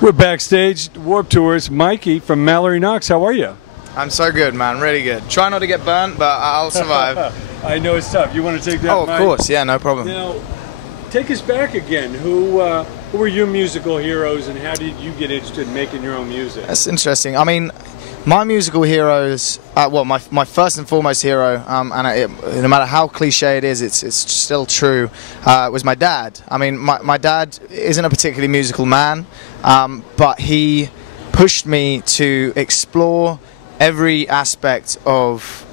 We're backstage, Warped Tours. Mikey from Mallory Knox, how are you? I'm so good, man, really good. Try not to get burnt, but I'll survive. I know it's tough. You want to take that, Oh, of Mike? course, yeah, no problem. Now, take us back again. Who were your musical heroes and how did you get interested in making your own music? That's interesting. I mean, my musical heroes, well, my first and foremost hero, no matter how cliche it is, it's still true, was my dad. I mean, my dad isn't a particularly musical man, but he pushed me to explore every aspect of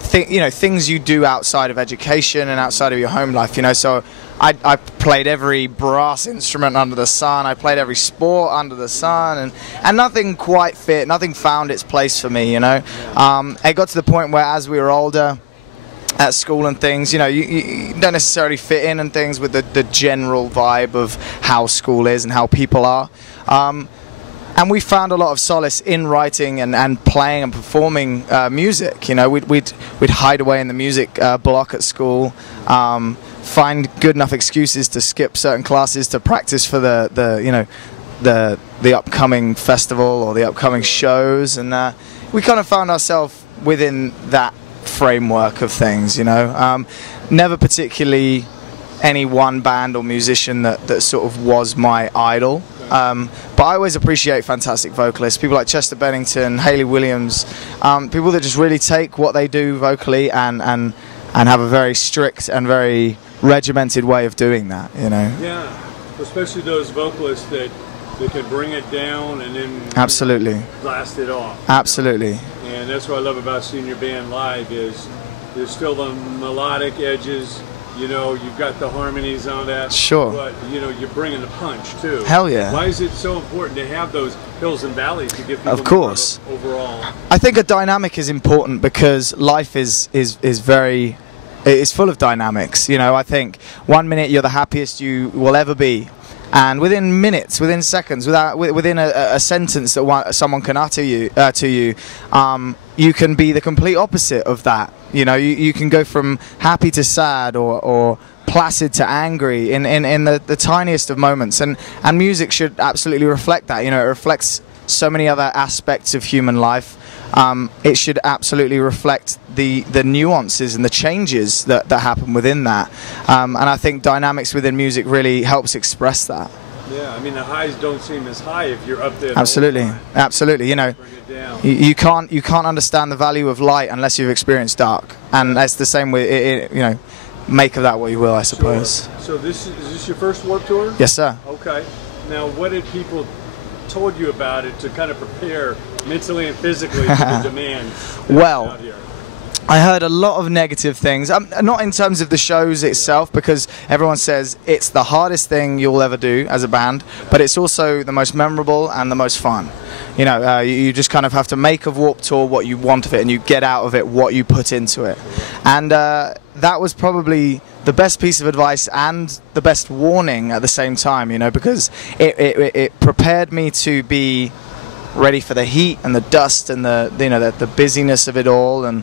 things you do outside of education and outside of your home life, so I played every brass instrument under the sun, I played every sport under the sun, and nothing quite fit, nothing found its place for me, It got to the point where as we were older, at school and things, you don't necessarily fit in and things with the general vibe of how school is and how people are. And we found a lot of solace in writing and playing and performing music. We'd hide away in the music block at school, find good enough excuses to skip certain classes to practice for the upcoming festival or the upcoming shows, and we kind of found ourselves within that framework of things. Never particularly any one band or musician that sort of was my idol. But I always appreciate fantastic vocalists, people like Chester Bennington, Hayley Williams, people that just really take what they do vocally and have a very strict and very regimented way of doing that, Yeah, especially those vocalists that can bring it down and then absolutely blast it off. Absolutely. And that's what I love about seeing your band live is there's still the melodic edges. You've got the harmonies on that. Sure. But, you're bringing the punch, too. Hell yeah. Why is it so important to have those hills and valleys to give people of course. More of overall? I think a dynamic is important because life is full of dynamics. I think 1 minute you're the happiest you will ever be. And within minutes, within seconds, within a sentence that someone can utter to you, you can be the complete opposite of that. You can go from happy to sad or placid to angry in the tiniest of moments. And music should absolutely reflect that. It reflects so many other aspects of human life. It should absolutely reflect the nuances and the changes that happen within that. And I think dynamics within music really helps express that. Yeah, I mean the highs don't seem as high if you're up there. Absolutely, absolutely. Bring it down. You can't understand the value of light unless you've experienced dark, and that's the same with it. Make of that what you will, I suppose. Sure. So is this your first Warped Tour? Yes, sir. Okay. Now, what did people told you about it to kind of prepare mentally and physically for the demands? Well, I heard a lot of negative things, not in terms of the shows itself, because everyone says it's the hardest thing you'll ever do as a band, but it's also the most memorable and the most fun. You just kind of have to make of Warped Tour what you want of it, and you get out of it what you put into it. And that was probably the best piece of advice and the best warning at the same time, because it prepared me to be ready for the heat and the dust and the busyness of it all, and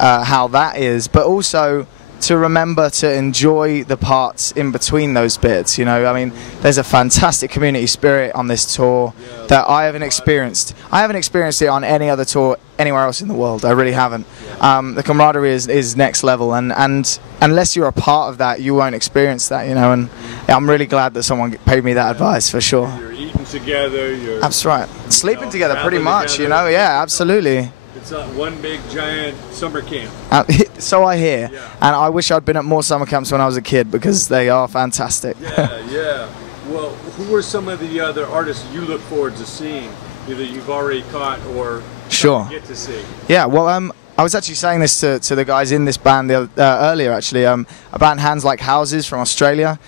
how that is, but also to remember to enjoy the parts in between those bits. I mean, there's a fantastic community spirit on this tour that I haven't experienced. I haven't experienced it on any other tour anywhere else in the world. I really haven't. The camaraderie is next level, and unless you're a part of that, you won't experience that. And I'm really glad that someone paid me that advice, for sure. You're eating together. That's right. Sleeping together, pretty much. Together. Yeah, absolutely. It's one big giant summer camp. So I hear, yeah. And I wish I'd been at more summer camps when I was a kid, because they are fantastic. Yeah. Well, who are some of the other artists you look forward to seeing, either you've already caught or sure get to see? Yeah, well, I was actually saying this to the guys in this band earlier, actually. A band Hands Like Houses from Australia.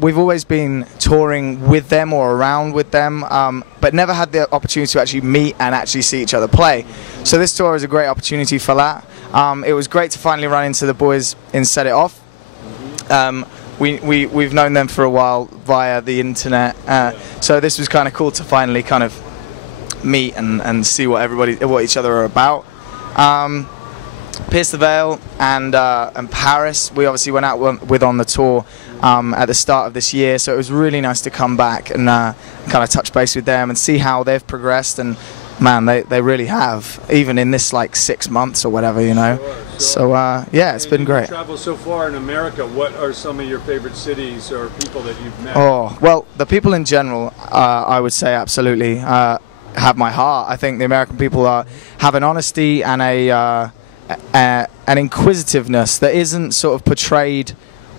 We've always been touring with them or around with them, but never had the opportunity to actually meet and actually see each other play. So this tour is a great opportunity for that. It was great to finally run into the boys in Set It Off. We've known them for a while via the internet, so this was kind of cool to finally kind of meet and see what each other are about. Pierce the Veil and Paris, we obviously went out with on the tour at the start of this year, so it was really nice to come back and kind of touch base with them and see how they've progressed. And man, they really have, even in this like 6 months or whatever, you know. Sure. So yeah, it's been great. You've traveled so far in America. What are some of your favorite cities or people that you've met? Oh, well, the people in general, I would say absolutely have my heart. I think the American people have an honesty and an inquisitiveness that isn't sort of portrayed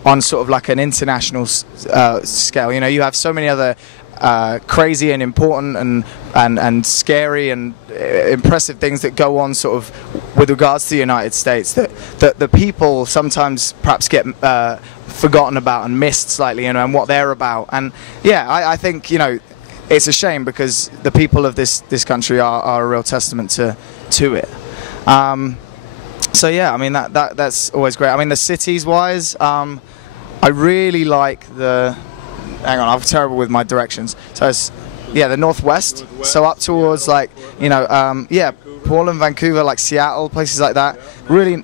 on sort of like an international scale. You know, you have so many other crazy and important and scary and impressive things that go on sort of with regards to the United States that the people sometimes perhaps get forgotten about and missed slightly, you know, and what they're about. And yeah, I think, you know, it's a shame because the people of this country are a real testament to it. So yeah, I mean that's always great. I mean, the cities wise, I really like the. Hang on, I'm terrible with my directions. So it's, yeah, the northwest. So up towards like, you know, yeah, Portland, Vancouver, like Seattle, places like that. Really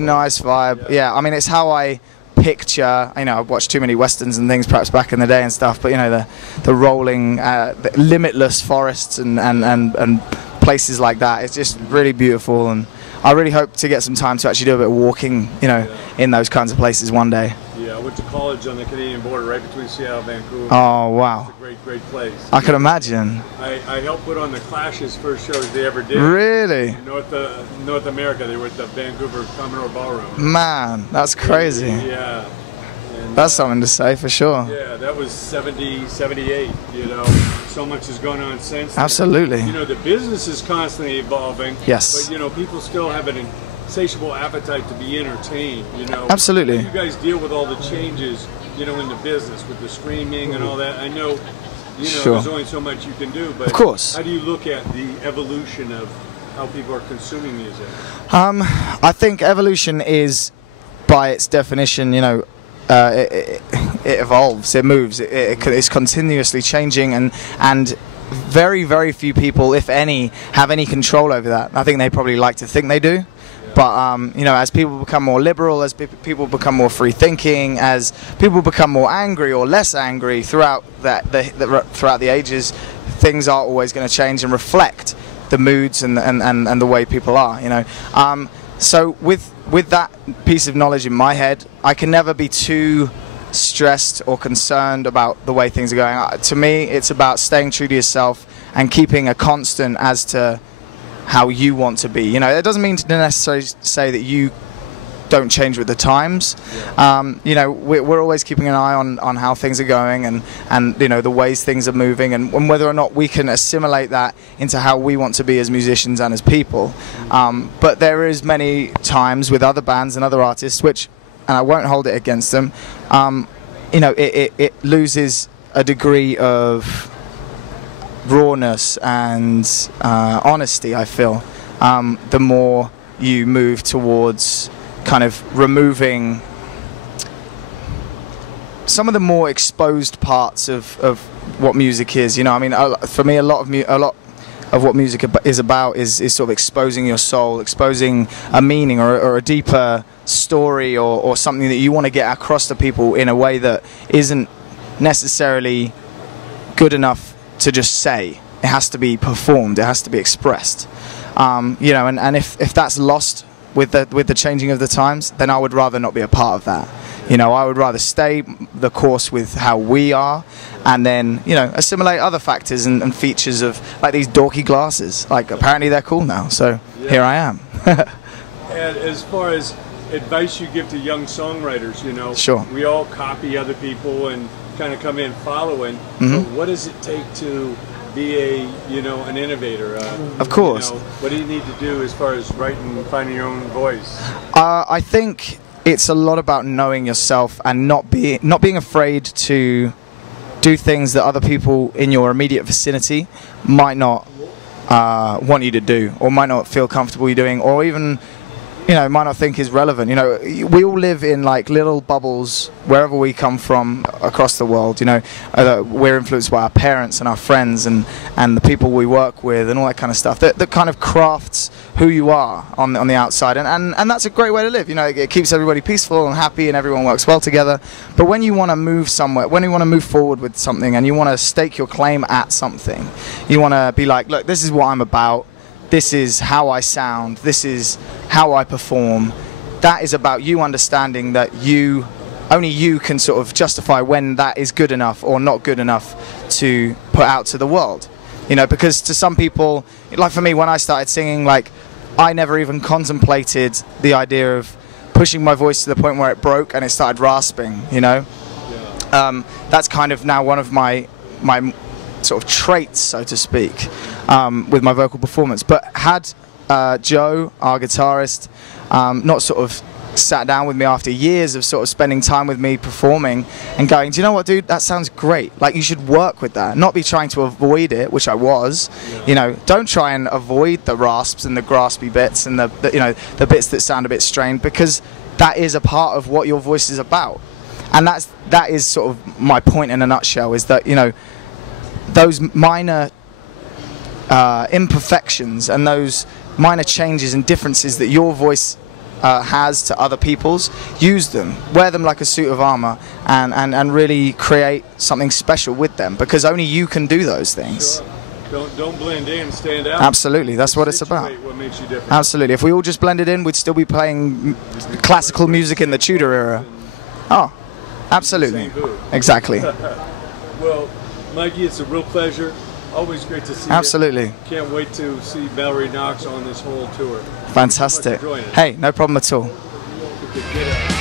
nice vibe. Yeah, I mean, it's how I picture. You know, I've watched too many westerns and things perhaps back in the day and stuff. But you know, the rolling, the limitless forests and places like that. It's just really beautiful, and I really hope to get some time to actually do a bit of walking, you know, in those kinds of places one day. Yeah, I went to college on the Canadian border, right between Seattle and Vancouver. Oh, wow. It's a great place. I can imagine. I helped put on the Clash's first shows they ever did. Really? In North America, they were at the Vancouver Commodore Ballroom. Man, that's crazy. Yeah. And, that's something to say for sure. Yeah, that was 70, 78, you know. So much has gone on since. Absolutely. You know, the business is constantly evolving. Yes. But, you know, people still have an insatiable appetite to be entertained, you know. Absolutely. You guys deal with all the changes, you know, in the business with the streaming and all that. I know, you know, there's only so much you can do, but of course. How do you look at the evolution of how people are consuming music? I think evolution is, by its definition, you know, it evolves, it moves, it's continuously changing, and very, very few people, if any, have any control over that. I think they probably like to think they do. But, you know, as people become more liberal, as people become more free-thinking, as people become more angry or less angry throughout throughout the ages, things are always going to change and reflect the moods and the way people are, you know. So with that piece of knowledge in my head, I can never be too stressed or concerned about the way things are going. To me, it's about staying true to yourself and keeping a constant as to how you want to be. You know, it doesn't mean to necessarily say that you don't change with the times. You know, we're always keeping an eye on how things are going and you know, the ways things are moving and whether or not we can assimilate that into how we want to be as musicians and as people. But there is many times with other bands and other artists, which, and I won't hold it against them, you know, it loses a degree of rawness and honesty, I feel, the more you move towards kind of removing some of the more exposed parts of what music is. You know, I mean, for me, a lot of what music is about is sort of exposing your soul, exposing a meaning or a deeper story or something that you want to get across to people in a way that isn't necessarily good enough to just say. It has to be performed, it has to be expressed. You know, and if that's lost with the changing of the times, then I would rather not be a part of that. You know, I would rather stay the course with how we are, and then, you know, assimilate other factors and features of, like, these dorky glasses. Like, apparently they're cool now, so here I am. And as far as advice you give to young songwriters, you know, we all copy other people and kind of come in following, but what does it take to be an innovator? Of course. You know, what do you need to do as far as writing and finding your own voice? I think it's a lot about knowing yourself and not being afraid to do things that other people in your immediate vicinity might not want you to do, or might not feel comfortable you doing, or even you know, might not think is relevant. You know, we all live in like little bubbles wherever we come from across the world. You know, we're influenced by our parents and our friends and the people we work with and all that kind of stuff. That kind of crafts who you are on the outside, and that's a great way to live. You know, it keeps everybody peaceful and happy, and everyone works well together. But when you want to move somewhere, when you want to move forward with something, and you want to stake your claim at something, you want to be like, look, this is what I'm about. This is how I sound. This is how I perform. That is about you understanding that only you can sort of justify when that is good enough or not good enough to put out to the world. You know, because to some people, like for me, when I started singing, like I never even contemplated the idea of pushing my voice to the point where it broke and it started rasping. You know, that's kind of now one of my sort of traits, so to speak, with my vocal performance. But had Joe, our guitarist, not sort of sat down with me after years of sort of spending time with me performing and going, do you know what, dude, that sounds great, like you should work with that, not be trying to avoid it, which I was. You know, don't try and avoid the rasps and the graspy bits and the you know, the bits that sound a bit strained, because that is a part of what your voice is about. And that is sort of my point in a nutshell, is that, you know, those minor imperfections and those minor changes and differences that your voice has to other people's, use them, wear them like a suit of armor, and really create something special with them, because only you can do those things. Sure. Don't blend in, stand out. Absolutely, that's what it's about. What makes you different. Absolutely. If we all just blended in, we'd still be playing classical music in the Tudor era. Oh, absolutely. Exactly. Well, Mikey, it's a real pleasure. Always great to see you. Absolutely. Can't wait to see Mallory Knox on this whole tour. Fantastic. Thank you so much for joining us. Hey, no problem at all. Okay,